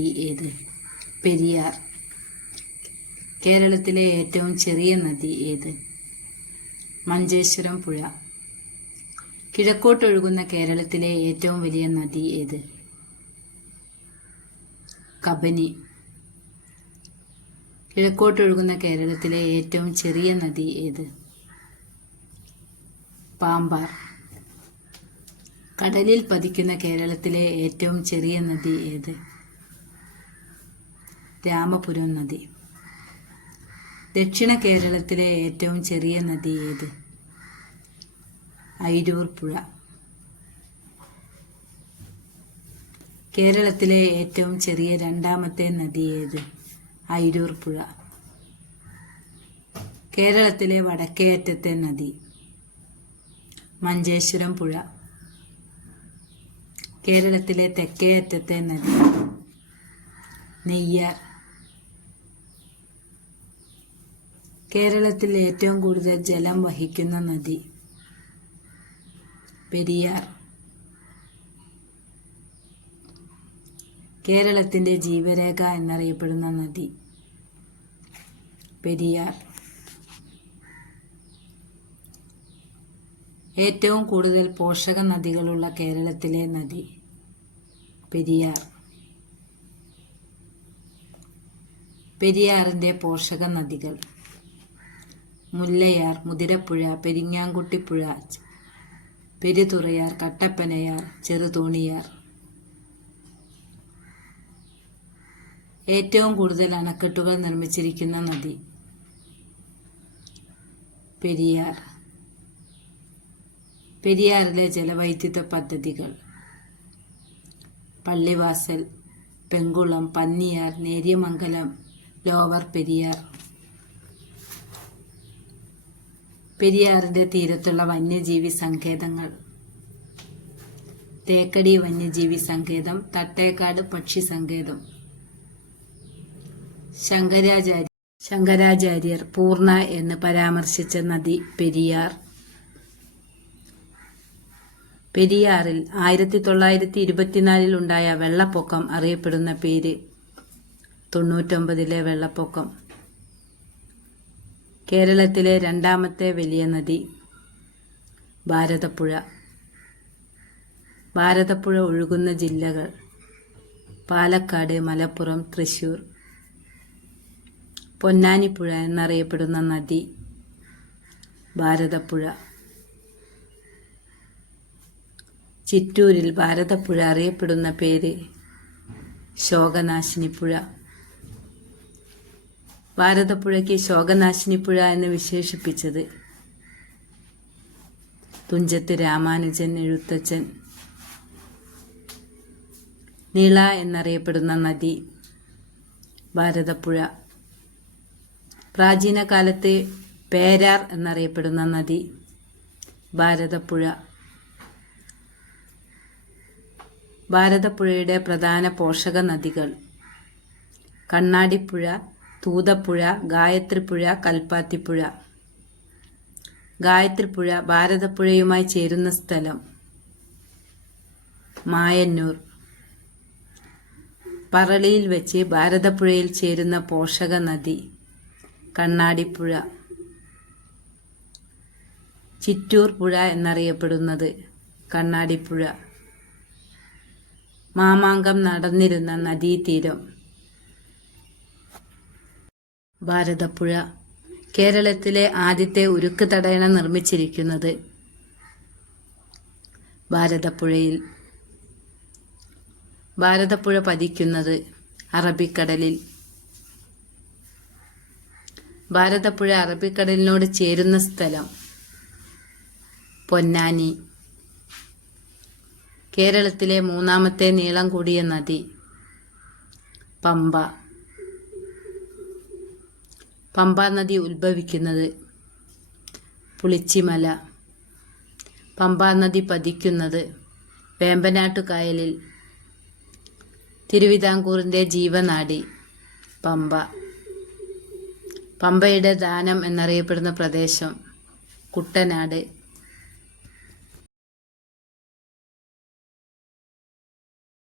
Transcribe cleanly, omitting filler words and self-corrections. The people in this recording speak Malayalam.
നദി ഏത്? പെരിയാർ. കേരളത്തിലെ ഏറ്റവും ചെറിയ നദി ഏത്? മഞ്ചേശ്വരം പുഴ. കിഴക്കോട്ടൊഴുകുന്ന കേരളത്തിലെ ഏറ്റവും വലിയ നദി ഏത്? കബനി. കിഴക്കോട്ടൊഴുകുന്ന കേരളത്തിലെ ഏറ്റവും ചെറിയ നദി ഏത്? പാമ്പാർ. കടലിൽ പതിക്കുന്ന കേരളത്തിലെ ഏറ്റവും ചെറിയ നദി ഏത്? രാമപുരം നദി. ദക്ഷിണ കേരളത്തിലെ ഏറ്റവും ചെറിയ നദി ഏത്? അയിരൂർ പുഴ. കേരളത്തിലെ ഏറ്റവും ചെറിയ രണ്ടാമത്തെ നദി ഏത്? അയിരൂർ പുഴ. കേരളത്തിലെ വടക്കേ അറ്റത്തെ നദി? മഞ്ചേശ്വരം പുഴ. കേരളത്തിലെ തെക്കേ അറ്റത്തെ നദി? നെയ്യാർ. കേരളത്തിൽ ഏറ്റവും കൂടുതൽ ജലം വഹിക്കുന്ന നദി? പെരിയാർ. കേരളത്തിന്റെ ജീവരേഖ എന്നറിയപ്പെടുന്ന നദി? പെരിയാർ. ഏറ്റവും കൂടുതൽ പോഷക നദികളുള്ള കേരളത്തിലെ നദി? പെരിയാർ. പെരിയാറിന്റെ പോഷക നദികൾ: മുല്ലയാർ, മുതിരപ്പുഴ, പെരിങ്ങാംകുട്ടിപ്പുഴ, പെരുതുറയാർ, കട്ടപ്പനയാർ, ചെറുതോണിയാർ. ഏറ്റവും കൂടുതൽ അണക്കെട്ടുകൾ നിർമ്മിച്ചിരിക്കുന്ന നദി? പെരിയാർ. പെരിയാറിലെ ജലവൈദ്യുത പദ്ധതികൾ: പള്ളിവാസൽ, പെങ്കുളം, പന്നിയാർ, നേര്യമംഗലം, ലോവർ പെരിയാർ. പെരിയാറിന്റെ തീരത്തുള്ള വന്യജീവി സങ്കേതങ്ങൾ: തേക്കടി വന്യജീവി സങ്കേതം, തട്ടേക്കാട് പക്ഷി സങ്കേതം. ശങ്കരാചാര്യർ പൂർണ്ണ എന്ന് പരാമർശിച്ച നദി? പെരിയാർ. പെരിയാറിൽ 1924 ഉണ്ടായ വെള്ളപ്പൊക്കം അറിയപ്പെടുന്ന പേര്? 99 വെള്ളപ്പൊക്കം. കേരളത്തിലെ രണ്ടാമത്തെ വലിയ നദി? ഭാരതപ്പുഴ. ഭാരതപ്പുഴ ഒഴുകുന്ന ജില്ലകൾ? പാലക്കാട്, മലപ്പുറം, തൃശൂർ. പൊന്നാനിപ്പുഴ എന്നറിയപ്പെടുന്ന നദി? ഭാരതപ്പുഴ. ചിറ്റൂരിൽ ഭാരതപ്പുഴ അറിയപ്പെടുന്ന പേര്? ശോകനാശിനിപ്പുഴ. ഭാരതപ്പുഴയ്ക്ക് ശോകനാശിനിപ്പുഴ എന്ന് വിശേഷിപ്പിച്ചത്? തുഞ്ചത്ത് രാമാനുജൻ എഴുത്തച്ഛൻ. നിള എന്നറിയപ്പെടുന്ന നദി? ഭാരതപ്പുഴ. പ്രാചീന കാലത്ത് പേരാർ എന്നറിയപ്പെടുന്ന നദി? ഭാരതപ്പുഴ. ഭാരതപ്പുഴയുടെ പ്രധാന പോഷക നദികൾ: കണ്ണാടിപ്പുഴ, തൂതപ്പുഴ, ഗായത്രിപ്പുഴ, കൽപ്പാത്തിപ്പുഴ. ഗായത്രിപ്പുഴ ഭാരതപ്പുഴയുമായി ചേരുന്ന സ്ഥലം? മായന്നൂർ. പറളിയിൽ വെച്ച് ഭാരതപ്പുഴയിൽ ചേരുന്ന പോഷക നദി? കണ്ണാടിപ്പുഴ. ചിറ്റൂർ പുഴ എന്നറിയപ്പെടുന്നത്? കണ്ണാടിപ്പുഴ. മാമാങ്കം നടന്നിരുന്ന നദീതീരം? ഭാരതപ്പുഴ. കേരളത്തിലെ ആദ്യത്തെ ഉരുക്ക് തടയണ നിർമ്മിച്ചിരിക്കുന്നത്? ഭാരതപ്പുഴയിൽ. ഭാരതപ്പുഴ പതിക്കുന്നത്? അറബിക്കടലിൽ. ഭാരതപ്പുഴ അറബിക്കടലിനോട് ചേരുന്ന സ്ഥലം? പൊന്നാനി. കേരളത്തിലെ മൂന്നാമത്തെ നീളം കൂടിയ നദി? പമ്പ. പമ്പാ നദി ഉത്ഭവിക്കുന്നത്? പുളിച്ചിമല. പമ്പാ നദി പതിക്കുന്നത്? വേമ്പനാട്ടുകായലിൽ. തിരുവിതാംകൂറിന്റെ ജീവനാഡി? പമ്പ. പമ്പയുടെ ദാനം എന്നറിയപ്പെടുന്ന പ്രദേശം? കുട്ടനാട്.